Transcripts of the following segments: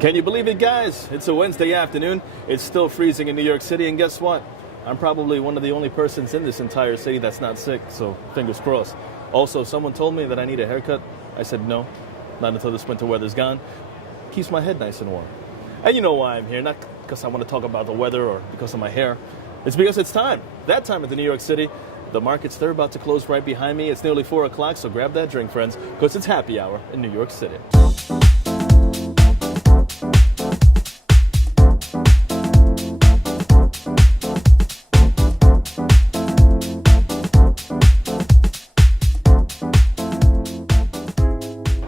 Can you believe it, guys? It's a Wednesday afternoon. It's still freezing in New York City, and guess what? I'm probably one of the only persons in this entire city that's not sick, so fingers crossed. Also, someone told me that I need a haircut. I said no, not until this winter weather's gone. Keeps my head nice and warm. And you know why I'm here, not because I want to talk about the weather or because of my hair. It's because it's time. That time at the New York City. The markets, they're about to close right behind me. It's nearly 4 o'clock, so grab that drink, friends, because it's happy hour in New York City.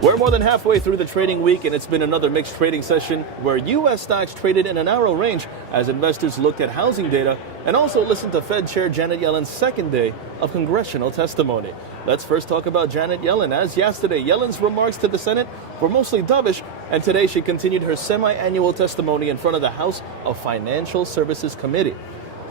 We're more than halfway through the trading week, and it's been another mixed trading session where U.S. stocks traded in a narrow range as investors looked at housing data and also listened to Fed Chair Janet Yellen's second day of congressional testimony. Let's first talk about Janet Yellen. As yesterday, Yellen's remarks to the Senate were mostly dovish, and today she continued her semi-annual testimony in front of the House of Financial Services Committee.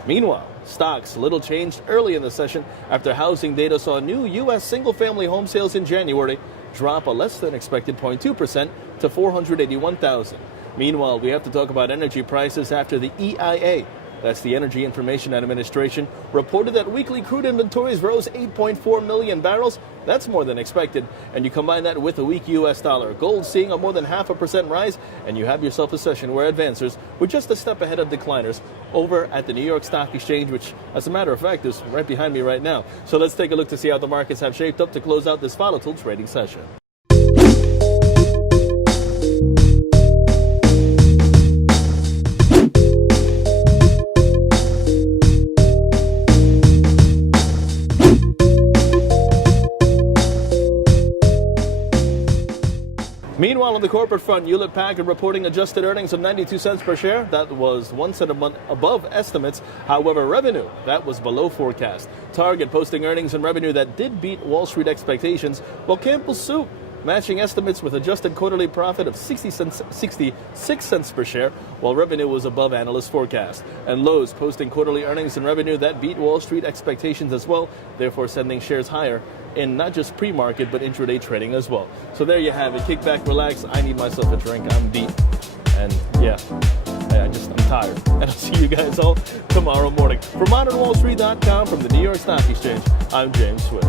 Meanwhile, stocks little changed early in the session after housing data saw new U.S. single-family home sales in January drop a less than expected 0.2% to 481,000. Meanwhile, we have to talk about energy prices after the EIA, that's the Energy Information Administration, reported that weekly crude inventories rose 8.4 million barrels. That's more than expected. And you combine that with a weak U.S. dollar, gold seeing a more than 0.5% rise, and you have yourself a session where advancers were just a step ahead of decliners over at the New York Stock Exchange, which, as a matter of fact, is right behind me right now. So let's take a look to see how the markets have shaped up to close out this volatile trading session. Meanwhile, on the corporate front, Hewlett-Packard reporting adjusted earnings of 92 cents per share. That was 1 cent above estimates. However, revenue, that was below forecast. Target posting earnings and revenue that did beat Wall Street expectations, while Campbell's Soup matching estimates with adjusted quarterly profit of 66 cents per share, while revenue was above analyst forecast. And Lowe's posting quarterly earnings and revenue that beat Wall Street expectations as well, therefore sending shares higher in not just pre-market but intraday trading as well. So there you have it. Kick back, relax. I need myself a drink. I'm deep. And yeah, I'm tired. And I'll see you guys all tomorrow morning. For ModernWallStreet.com from the New York Stock Exchange, I'm James Swift.